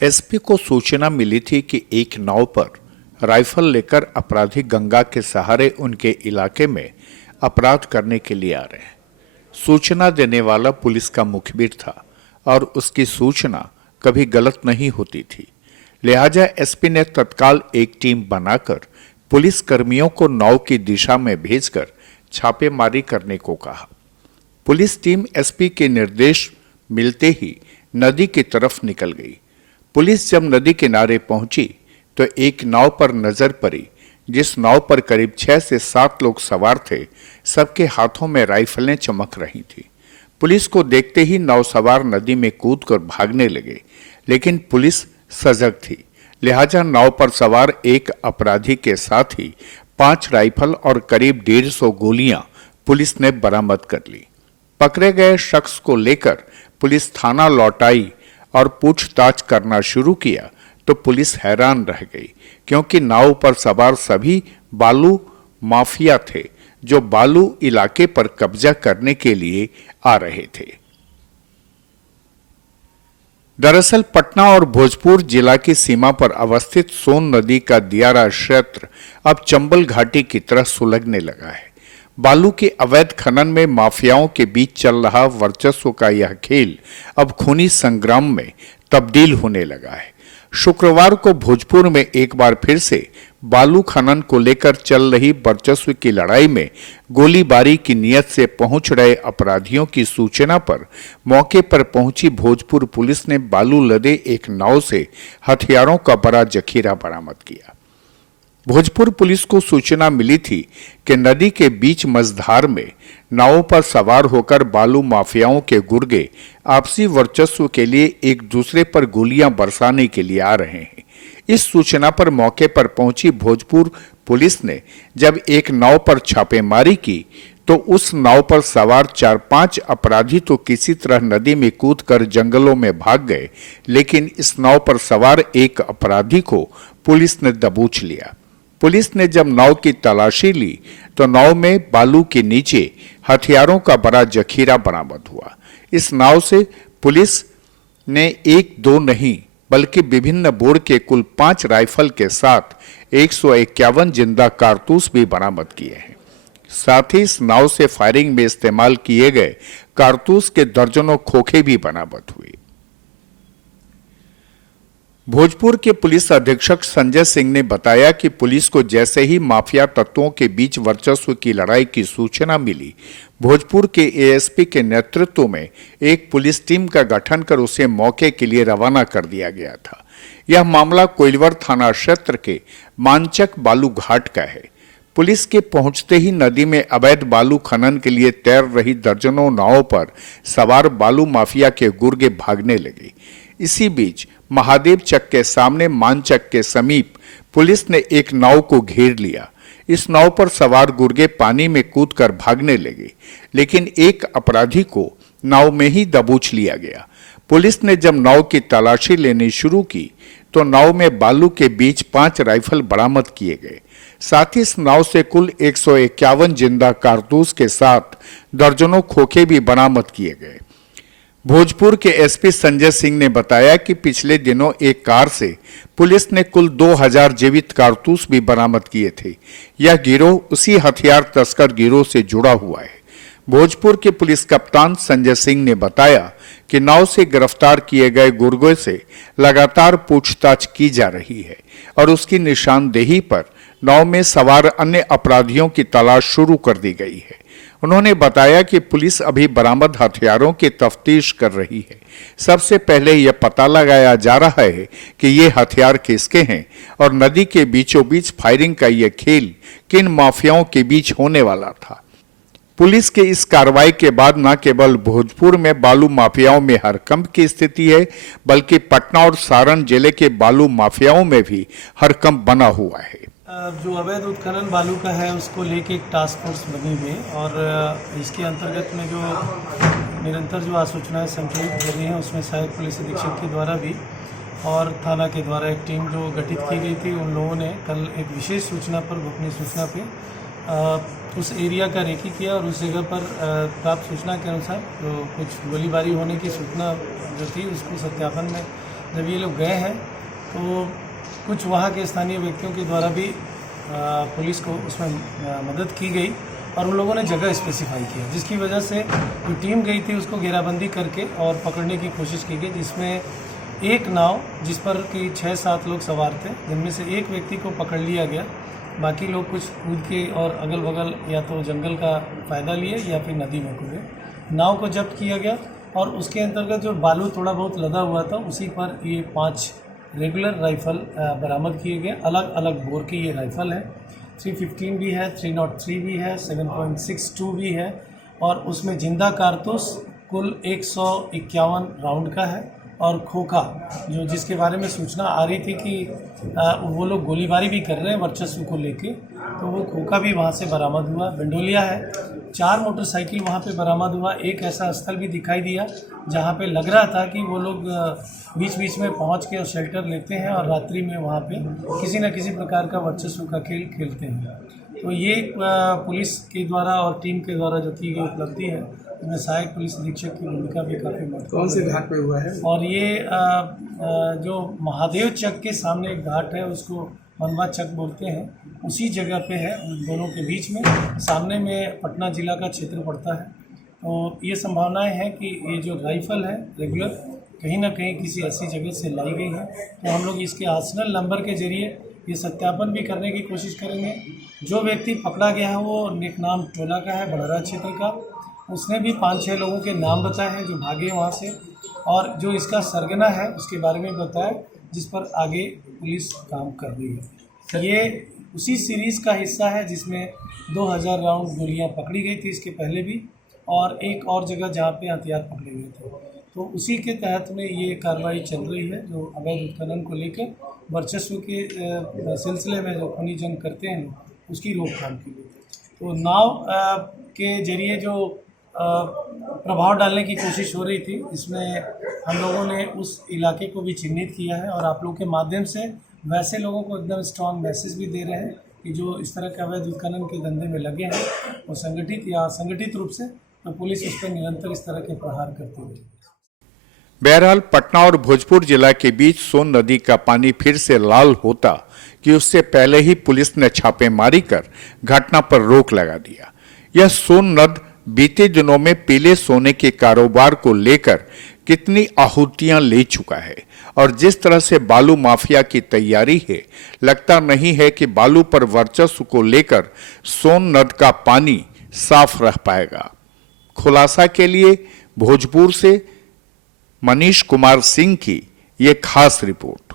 SP को सूचना मिली थी कि एक नाव पर राइफल लेकर अपराधी गंगा के सहारे उनके इलाके में अपराध करने के लिए आ रहे हैं। सूचना देने वाला पुलिस का मुखबिर था और उसकी सूचना कभी गलत नहीं होती थी। लिहाजा एसपी ने तत्काल एक टीम बनाकर पुलिस कर्मियों को नाव की दिशा में भेजकर छापेमारी करने को कहा। पुलिस टीम एसपी के निर्देश मिलते ही नदी की तरफ निकल गई। पुलिस जब नदी किनारे पहुंची तो एक नाव पर नजर पड़ी, जिस नाव पर करीब 6 से 7 लोग सवार थे। सबके हाथों में राइफलें चमक रही थी। पुलिस को देखते ही नाव सवार नदी में कूदकर भागने लगे, लेकिन पुलिस सजग थी। लिहाजा नाव पर सवार एक अपराधी के साथ ही 5 राइफल और करीब 150 गोलियां पुलिस ने बरामद कर ली। पकड़े गए शख्स को लेकर पुलिस थाना लौट आई और पूछताछ करना शुरू किया तो पुलिस हैरान रह गई, क्योंकि नाव पर सवार सभी बालू माफिया थे जो बालू इलाके पर कब्जा करने के लिए आ रहे थे। दरअसल पटना और भोजपुर जिला की सीमा पर अवस्थित सोन नदी का दियारा क्षेत्र अब चंबल घाटी की तरह सुलगने लगा है। बालू के अवैध खनन में माफियाओं के बीच चल रहा वर्चस्व का यह खेल अब खूनी संग्राम में तब्दील होने लगा है। शुक्रवार को भोजपुर में एक बार फिर से बालू खनन को लेकर चल रही वर्चस्व की लड़ाई में गोलीबारी की नियत से पहुंच रहे अपराधियों की सूचना पर मौके पर पहुंची भोजपुर पुलिस ने बालू लदे एक नाव से हथियारों का बड़ा जखीरा बरामद किया। भोजपुर पुलिस को सूचना मिली थी कि नदी के बीच मझधार में नावों पर सवार होकर बालू माफियाओं के गुर्गे आपसी वर्चस्व के लिए एक दूसरे पर गोलियां बरसाने के लिए आ रहे हैं। इस सूचना पर मौके पर पहुंची भोजपुर पुलिस ने जब एक नाव पर छापेमारी की तो उस नाव पर सवार 4-5 अपराधी तो किसी तरह नदी में कूदकर जंगलों में भाग गए, लेकिन इस नाव पर सवार एक अपराधी को पुलिस ने दबोच लिया। पुलिस ने जब नाव की तलाशी ली तो नाव में बालू के नीचे हथियारों का बड़ा जखीरा बरामद हुआ। इस नाव से पुलिस ने 1-2 नहीं बल्कि विभिन्न बोर के कुल 5 राइफल के साथ 151 जिंदा कारतूस भी बरामद किए हैं। साथ ही इस नाव से फायरिंग में इस्तेमाल किए गए कारतूस के दर्जनों खोखे भी बरामद हुए। भोजपुर के पुलिस अधीक्षक संजय सिंह ने बताया कि पुलिस को जैसे ही माफिया तत्वों के बीच वर्चस्व की लड़ाई की सूचना मिली, भोजपुर के एएसपी के नेतृत्व में एक पुलिस टीम का गठन कर उसे मौके के लिए रवाना कर दिया गया था। यह मामला कोइलवर थाना क्षेत्र के मानचक बालू घाट का है। पुलिस के पहुंचते ही नदी में अवैध बालू खनन के लिए तैर रही दर्जनों नावों पर सवार बालू माफिया के गुर्गे भागने लगे। इसी बीच महादेव चक के सामने मानचक के समीप पुलिस ने एक नाव को घेर लिया। इस नाव पर सवार गुर्गे पानी में कूदकर भागने लगे, लेकिन एक अपराधी को नाव में ही दबोच लिया गया। पुलिस ने जब नाव की तलाशी लेनी शुरू की तो नाव में बालू के बीच 5 राइफल बरामद किए गए। साथ ही इस नाव से कुल 151 जिंदा कारतूस के साथ दर्जनों खोखे भी बरामद किए गए। भोजपुर के एसपी संजय सिंह ने बताया कि पिछले दिनों एक कार से पुलिस ने कुल 2000 जीवित कारतूस भी बरामद किए थे। यह गिरोह उसी हथियार तस्कर गिरोह से जुड़ा हुआ है। भोजपुर के पुलिस कप्तान संजय सिंह ने बताया कि नाव से गिरफ्तार किए गए गुर्गों से लगातार पूछताछ की जा रही है और उसकी निशानदेही पर नाव में सवार अन्य अपराधियों की तलाश शुरू कर दी गई है। उन्होंने बताया कि पुलिस अभी बरामद हथियारों की तफ्तीश कर रही है। सबसे पहले यह पता लगाया जा रहा है कि ये हथियार किसके हैं और नदी के बीचों बीच फायरिंग का यह खेल किन माफियाओं के बीच होने वाला था। पुलिस के इस कार्रवाई के बाद न केवल भोजपुर में बालू माफियाओं में हड़कंप की स्थिति है, बल्कि पटना और सारण जिले के बालू माफियाओं में भी हड़कंप बना हुआ है। जो अवैध उत्खनन बालू का है उसको लेके एक टास्क फोर्स बनी हुई है और इसके अंतर्गत में जो निरंतर जो आसूचनाएं संचालित हो रही हैं उसमें सहायक पुलिस अधीक्षक के द्वारा भी और थाना के द्वारा एक टीम जो गठित की गई थी, उन लोगों ने कल एक विशेष सूचना पर, गोपनीय सूचना पे उस एरिया का रेकी किया और उस जगह पर प्राप्त सूचना के अनुसार तो कुछ गोलीबारी होने की सूचना जो थी उसको सत्यापन में जब ये लोग गए हैं तो कुछ वहाँ के स्थानीय व्यक्तियों के द्वारा भी पुलिस को उसमें मदद की गई और उन लोगों ने जगह स्पेसिफाई किया, जिसकी वजह से जो टीम गई थी उसको घेराबंदी करके और पकड़ने की कोशिश की गई, जिसमें एक नाव जिस पर कि 6-7 लोग सवार थे, जिनमें से एक व्यक्ति को पकड़ लिया गया। बाकी लोग कुछ कूद के और अगल बगल या तो जंगल का फ़ायदा लिए या फिर नदी में कूदे। नाव को जब्त किया गया और उसके अंतर्गत जो बालू थोड़ा बहुत लदा हुआ था उसी पर ये 5 रेगुलर राइफ़ल बरामद किए गए। अलग अलग बोर के ये राइफ़ल है, 315 भी है, 303 भी है, 7.62 भी है और उसमें जिंदा कारतूस कुल 151 राउंड का है और खोखा जो जिसके बारे में सूचना आ रही थी कि वो लोग गोलीबारी भी कर रहे हैं वर्चस्व को लेके, तो वो खोखा भी वहाँ से बरामद हुआ। बंडोलिया है, 4 मोटरसाइकिल वहाँ पे बरामद हुआ। एक ऐसा स्थल भी दिखाई दिया जहाँ पे लग रहा था कि वो लोग बीच बीच में पहुँच के और शेल्टर लेते हैं और रात्रि में वहाँ पे किसी न किसी प्रकार का वर्चस्व का खेल खेलते हैं। तो ये पुलिस के द्वारा और टीम के द्वारा जो की गई उपलब्धि है, इसमें सहायक पुलिस अधीक्षक की भूमिका भी काफ़ी महत्वपूर्ण। कौन से घाट पे हुआ है? और ये जो महादेव चक के सामने एक घाट है उसको मनवा चक बोलते हैं, उसी जगह पे है, उन दोनों के बीच में। सामने में पटना जिला का क्षेत्र पड़ता है। तो ये संभावनाएं हैं कि ये जो राइफ़ल है रेगुलर कहीं ना कहीं किसी ऐसी जगह से लाई गई है। तो हम लोग इसके आर्सनल नंबर के जरिए ये सत्यापन भी करने की कोशिश करेंगे। जो व्यक्ति पकड़ा गया है वो नेकनाम टोला का है, बड़हरा क्षेत्र का। उसने भी 5-6 लोगों के नाम बताए हैं जो भागे वहाँ से, और जो इसका सरगना है उसके बारे में बताया, जिस पर आगे पुलिस काम कर रही है। ये उसी सीरीज़ का हिस्सा है जिसमें 2000 राउंड गोलियां पकड़ी गई थी इसके पहले भी, और एक और जगह जहाँ पे हथियार पकड़े गए थे। तो उसी के तहत में ये कार्रवाई चल रही है जो अवैध उत्खनन को लेकर वर्चस्व के सिलसिले में जो खनिज जंग करते हैं उसकी रोकथाम की गई। तो नाव के जरिए जो प्रभाव डालने की कोशिश हो रही थी, इसमें हम लोगों ने उस इलाके को भी चिन्हित किया है और आप लोगों के माध्यम से वैसे लोगों को एकदम स्ट्रॉन्ग मैसेज भी दे रहे हैं कि जो इस तरह के अवैध उत्खनन के धंधे में लगे हैं वो संगठित या असंगठित रूप से, तो पुलिस उस पर निरंतर इस तरह के प्रहार करती है। बहरहाल पटना और भोजपुर जिला के बीच सोन नदी का पानी फिर से लाल होता कि उससे पहले ही पुलिस ने छापेमारी कर घटना पर रोक लगा दिया। यह सोन नद बीते दिनों में पीले सोने के कारोबार को लेकर कितनी आहुतियां ले चुका है और जिस तरह से बालू माफिया की तैयारी है, लगता नहीं है कि बालू पर वर्चस्व को लेकर सोन नद का पानी साफ रह पाएगा। खुलासा के लिए भोजपुर से मनीष कुमार सिंह की ये खास रिपोर्ट।